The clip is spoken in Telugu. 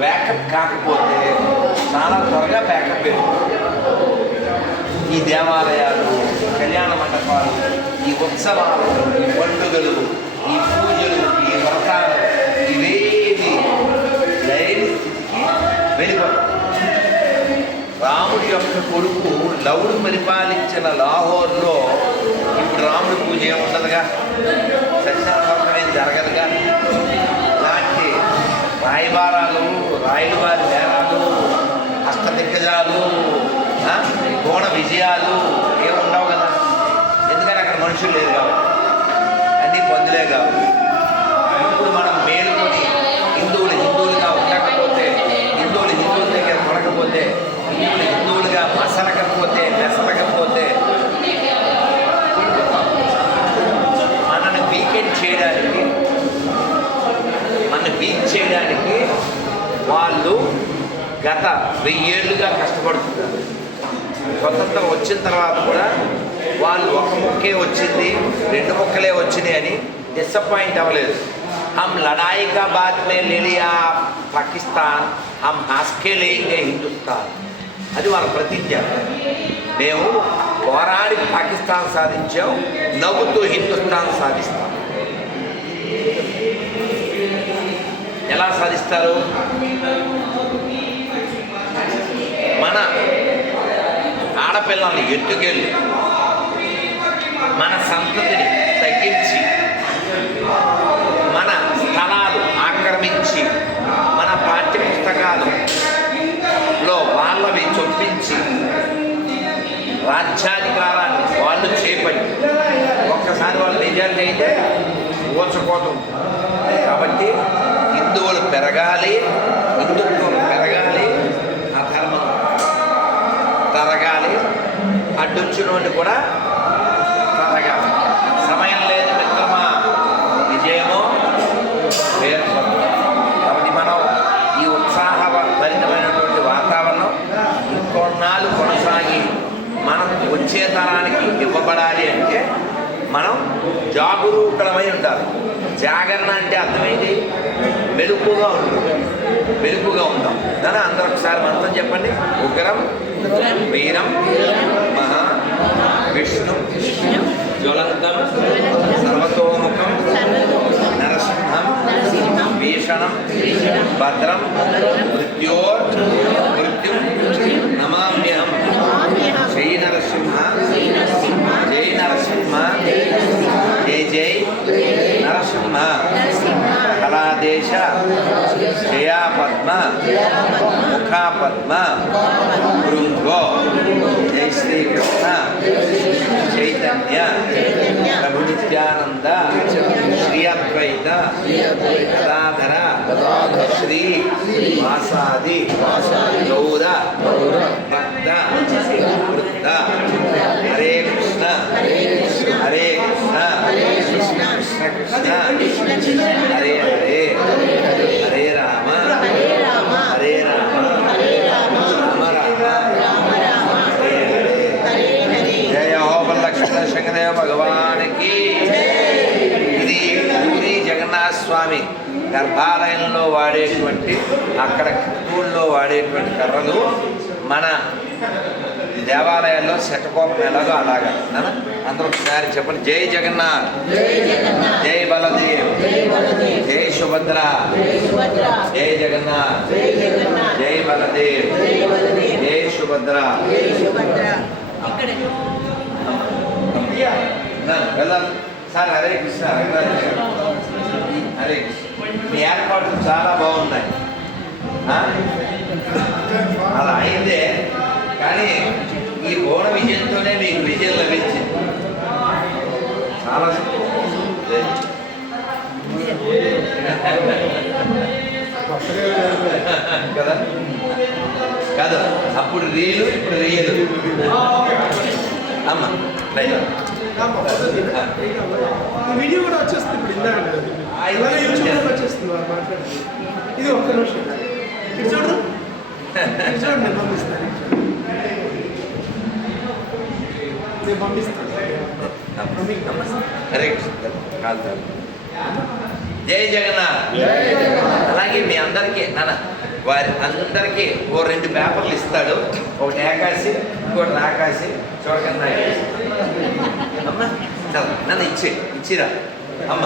బ్యాకప్ కాకపోతే చాలా త్వరగా బ్యాకప్ ఈ దేవాలయాలు కళ్యాణ మండపాలు ఈ ఉత్సవాలు ఈ పండుగలు ఈ పూజలు ఈ వ్రతాలు ఇవేవి లేని స్థితికి వెళ్ళిపోతాయి. రాముడి యొక్క కొడుకు లవుడు పరిపాలించిన లాహోర్లో ఇప్పుడు రాముడి పూజ ఏముండదుగా? సత్యనారాయణ జరగదుగా? ఇలాంటి రాయబారాలు రాయలవారి నేరాలు హస్తదిగ్గజాలు ఆ, కోణ విజయాలు ఏముండవు కదా. ఎందుకంటే అక్కడ మనుషులు లేరు కాబట్టి? అన్నీ పొందులే కాబట్టి. ఇప్పుడు మనం మేలుకొని హిందువులు హిందువులుగా ఉండకపోతే హిందువులు హిందువుల దగ్గర కొనకపోతే హిందువులు హిందువులుగా మసలకపోతే మెసలకపోతే మనల్ని వీకెండ్ చేయడానికి మన వీక్ చేయడానికి వాళ్ళు గత వెయ్యేళ్ళుగా కష్టపడుతున్నారు. స్వతంత్రం వచ్చిన తర్వాత కూడా వాళ్ళు ఒక ముక్కే వచ్చింది రెండు ముక్కలే వచ్చినాయి అని డిసప్పాయింట్ అవ్వలేదు. హమ్ లడాయి కా బాద్ మే లేలియా పాకిస్తాన్ హమ్ హాస్కే లేంగే హిందుస్థాన్ అది వాళ్ళ ప్రతిజ్ఞ. మేము పోరాడి పాకిస్తాన్ సాధించాం నవ్వుతూ హిందుస్థాన్ సాధిస్తాం. ఎలా సాధిస్తారు? మన ఆడపిల్లల్ని ఎత్తుకెళ్ళి. మన సంతతిని తగ్గించి. మన స్థలాలు ఆక్రమించి. మన పాఠ్య పుస్తకాలలో వాళ్ళవి చొప్పించి. రాజ్యాధికారాన్ని వాళ్ళు చేపట్టి. ఒక్కసారి వాళ్ళు నిజాలు అయితే ఊచకోతం పెరగాలి హిందుత్వం పెరగాలి ఆ ధర్మం తరగాలి అడ్డొచ్చినోడిని కూడా తరగాలి. సమయం లేదు మిత్రమా విజయమో పేర్కొంది. కాబట్టి మనం ఈ ఉత్సాహ భరితమైనటువంటి వాతావరణం ఇంకొన్నాళ్ళు కొనసాగి మనం వచ్చే తరానికి ఇవ్వబడాలి అంటే మనం జాగరూకులమై ఉండాలి. జాగరణ అంటే అర్థమైంది మెలుపుగా ఉంటుంది మెలుపుగా ఉందాం. దాని అందరూ ఒకసారి మంత్రం చెప్పండి. ఉగ్రం వీరం మహా విష్ణు జ్వలంతం సర్వతోముఖం నరసింహం భీషణం భద్రం మృత్యోర్ మృత్యు నమామ్యహం జై నరసింహ జై నరసింహ జై జై నరసింహ. కళాదేశ జయా పద్మ ముఖా పద్మ భృంగో జై శ్రీకృష్ణ. చైతన్య. ప్రభు నిత్యానంద. శ్రీ అద్వైత. గదాధర. శ్రీ వాసాది. గౌర. భక్త. వృద్ధ. హరే కృష్ణ. హరే కృష్ణ. కృష్ణ కృష్ణ హరే హరే హరే రామ హరే రామ రామ రామ హరే హరే జయ హో బల్లక్షణ శంకరదేవ భగవానికి ఇది పూరి జగన్నాథ స్వామి గర్భాలయంలో వాడేటువంటి అక్కడ ఊళ్ళో వాడేటువంటి కర్రలు మన దేవాలయాల్లో శతకోపం ఎలాగో అలాగా? అందరూ ఒకసారి చెప్పండి. జై జగన్నాథ్. జై బలదేవ్. జై సుభద్ర. జై జగన్నాథ్. జై బలదేవ్. జై సుభద్ర. వెళ్ళాలి. సార్ హరే కృష్ణ. హరే కృష్ణ. మీ ఏర్పాట్లు చాలా బాగున్నాయి? అలా అయితే కానీ ఈ బోన విజయంతోనే మీకు విజయం లభించింది. చాలా కదా? కాదు అప్పుడు రీలు ఇప్పుడు రియలు. అమ్మ వీడియో కూడా వచ్చేస్తుంది ఇప్పుడు ఇందాక. మాట్లాడుతుంది ఇది ఒక్క నిమిషం. ఇటు చూడు. ఇటు చూడు నేను పంపిస్తాను నేను పంపిస్తాను హరే కృష్ణ. కాదు జై జగన్నాథ్. అలాగే అలాగే మీ అందరికీ నాన్న వారి అందరికీ ఓ రెండు పేపర్లు ఇస్తాడు. ఒకటి ఏకాశి ఇంకోటి రాకాశి చూడకండి అమ్మ నన్ను ఇచ్చి ఇచ్చిరా. అమ్మ.